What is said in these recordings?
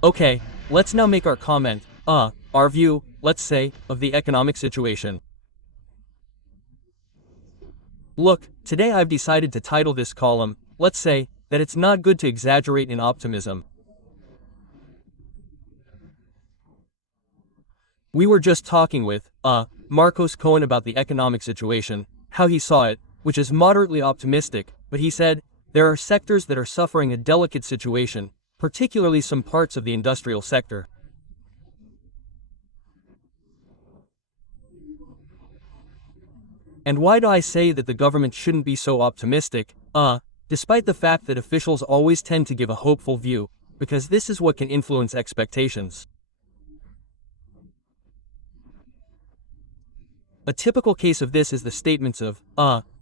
Okay, let's now make our comment, our view, let's say, of the economic situation. Look, today I've decided to title this column, let's say, that it's not good to exaggerate in optimism. We were just talking with, Marcos Cohen about the economic situation, how he saw it, which is moderately optimistic, but he said, there are sectors that are suffering a delicate situation, particularly some parts of the industrial sector. And why do I say that the government shouldn't be so optimistic, despite the fact that officials always tend to give a hopeful view, because this is what can influence expectations. A typical case of this is the statements of,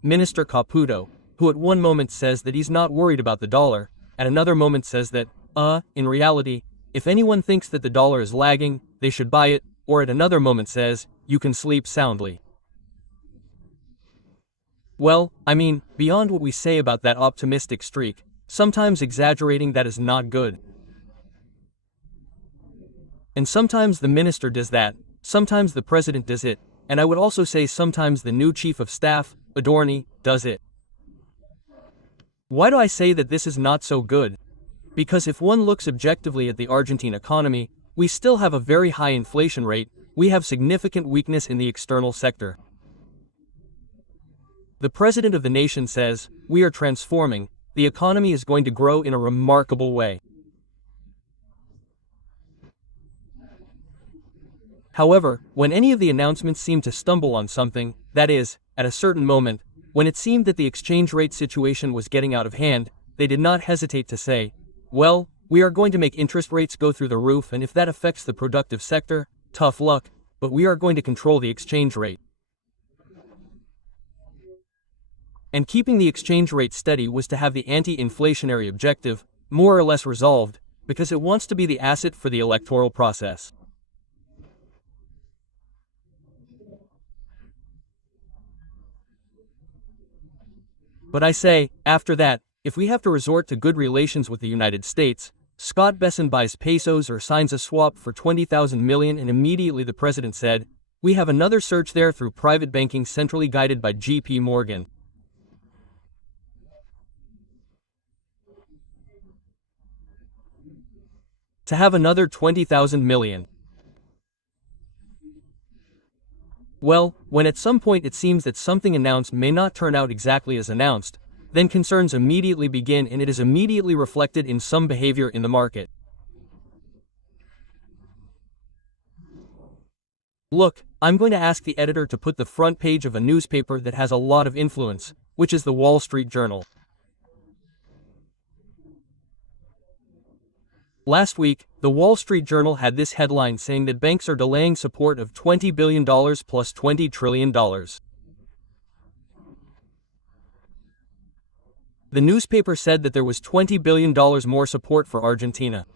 Minister Caputo, who at one moment says that he's not worried about the dollar, at another moment says that, in reality, if anyone thinks that the dollar is lagging, they should buy it, or at another moment says, you can sleep soundly. Well, I mean, beyond what we say about that optimistic streak, sometimes exaggerating that is not good. And sometimes the minister does that, sometimes the president does it, and I would also say sometimes the new chief of staff, Adorni, does it. Why do I say that this is not so good? Because if one looks objectively at the Argentine economy, we still have a very high inflation rate, we have significant weakness in the external sector. The president of the nation says, we are transforming, the economy is going to grow in a remarkable way. However, when any of the announcements seemed to stumble on something, that is, at a certain moment, when it seemed that the exchange rate situation was getting out of hand, they did not hesitate to say, well, we are going to make interest rates go through the roof, and if that affects the productive sector, tough luck, but we are going to control the exchange rate. And keeping the exchange rate steady was to have the anti-inflationary objective, more or less resolved, because it wants to be the asset for the electoral process. But I say, after that, if we have to resort to good relations with the United States, Scott Bessent buys pesos or signs a swap for 20,000 million, and immediately the president said, we have another surge there through private banking centrally guided by JP Morgan. To have another 20,000 million. Well, when at some point it seems that something announced may not turn out exactly as announced, then concerns immediately begin, and it is immediately reflected in some behavior in the market. Look, I'm going to ask the editor to put the front page of a newspaper that has a lot of influence, which is the Wall Street Journal. Last week, the Wall Street Journal had this headline saying that banks are delaying support of $20 billion plus $20 trillion. The newspaper said that there was $20 billion more support for Argentina.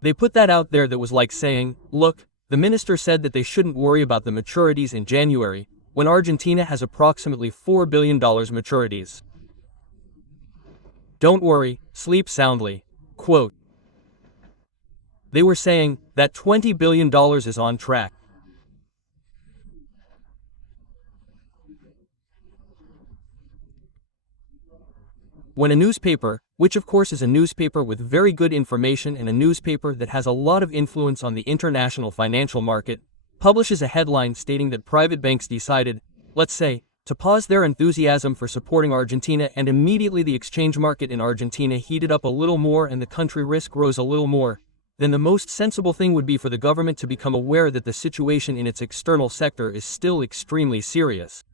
They put that out there that was like saying, look, the minister said that they shouldn't worry about the maturities in January, when Argentina has approximately $4 billion maturities. Don't worry, sleep soundly. Quote. They were saying that $20 billion is on track. When a newspaper, which of course is a newspaper with very good information and a newspaper that has a lot of influence on the international financial market, publishes a headline stating that private banks decided, let's say, to pause their enthusiasm for supporting Argentina, and immediately the exchange market in Argentina heated up a little more and the country risk rose a little more, then the most sensible thing would be for the government to become aware that the situation in its external sector is still extremely serious.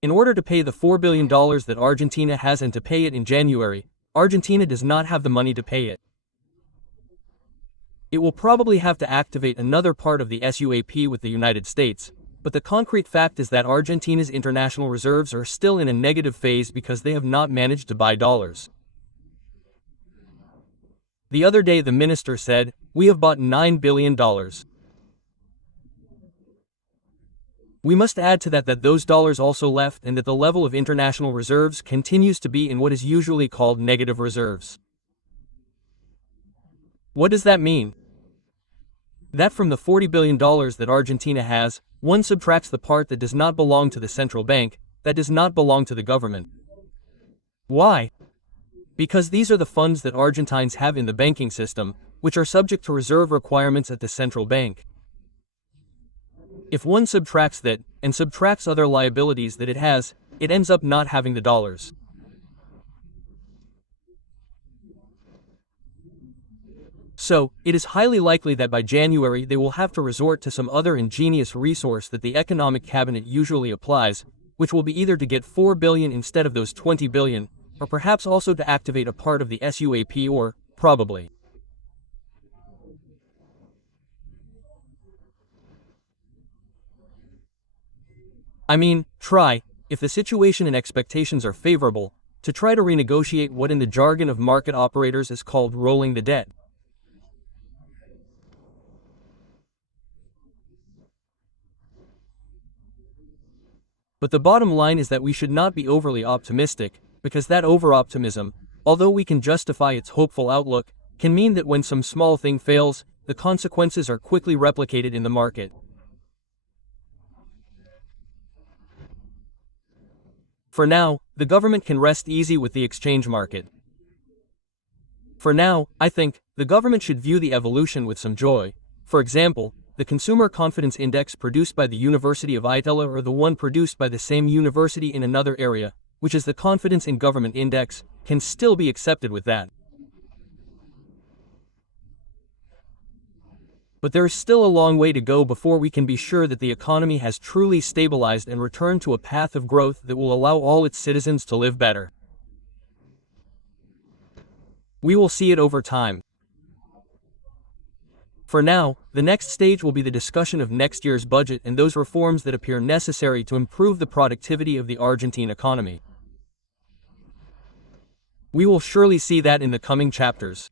In order to pay the $4 billion that Argentina has and to pay it in January, Argentina does not have the money to pay it. It will probably have to activate another part of the SUAP with the United States, but the concrete fact is that Argentina's international reserves are still in a negative phase because they have not managed to buy dollars. The other day the minister said, we have bought $9 billion. We must add to that those dollars also left and that the level of international reserves continues to be in what is usually called negative reserves. What does that mean? That from the $40 billion that Argentina has, one subtracts the part that does not belong to the central bank, that does not belong to the government. Why? Because these are the funds that Argentines have in the banking system, which are subject to reserve requirements at the central bank. If one subtracts that, and subtracts other liabilities that it has, it ends up not having the dollars. So, it is highly likely that by January they will have to resort to some other ingenious resource that the economic cabinet usually applies, which will be either to get $4 billion instead of those $20 billion, or perhaps also to activate a part of the SUAP or, probably. I mean, try, if the situation and expectations are favorable, to try to renegotiate what in the jargon of market operators is called rolling the debt. But the bottom line is that we should not be overly optimistic, because that over-optimism, although we can justify its hopeful outlook, can mean that when some small thing fails, the consequences are quickly replicated in the market. For now, the government can rest easy with the exchange market. For now, I think, the government should view the evolution with some joy. For example, the Consumer Confidence Index produced by the University of Italy or the one produced by the same university in another area, which is the Confidence in Government Index, can still be accepted with that. But there is still a long way to go before we can be sure that the economy has truly stabilized and returned to a path of growth that will allow all its citizens to live better. We will see it over time. For now, the next stage will be the discussion of next year's budget and those reforms that appear necessary to improve the productivity of the Argentine economy. We will surely see that in the coming chapters.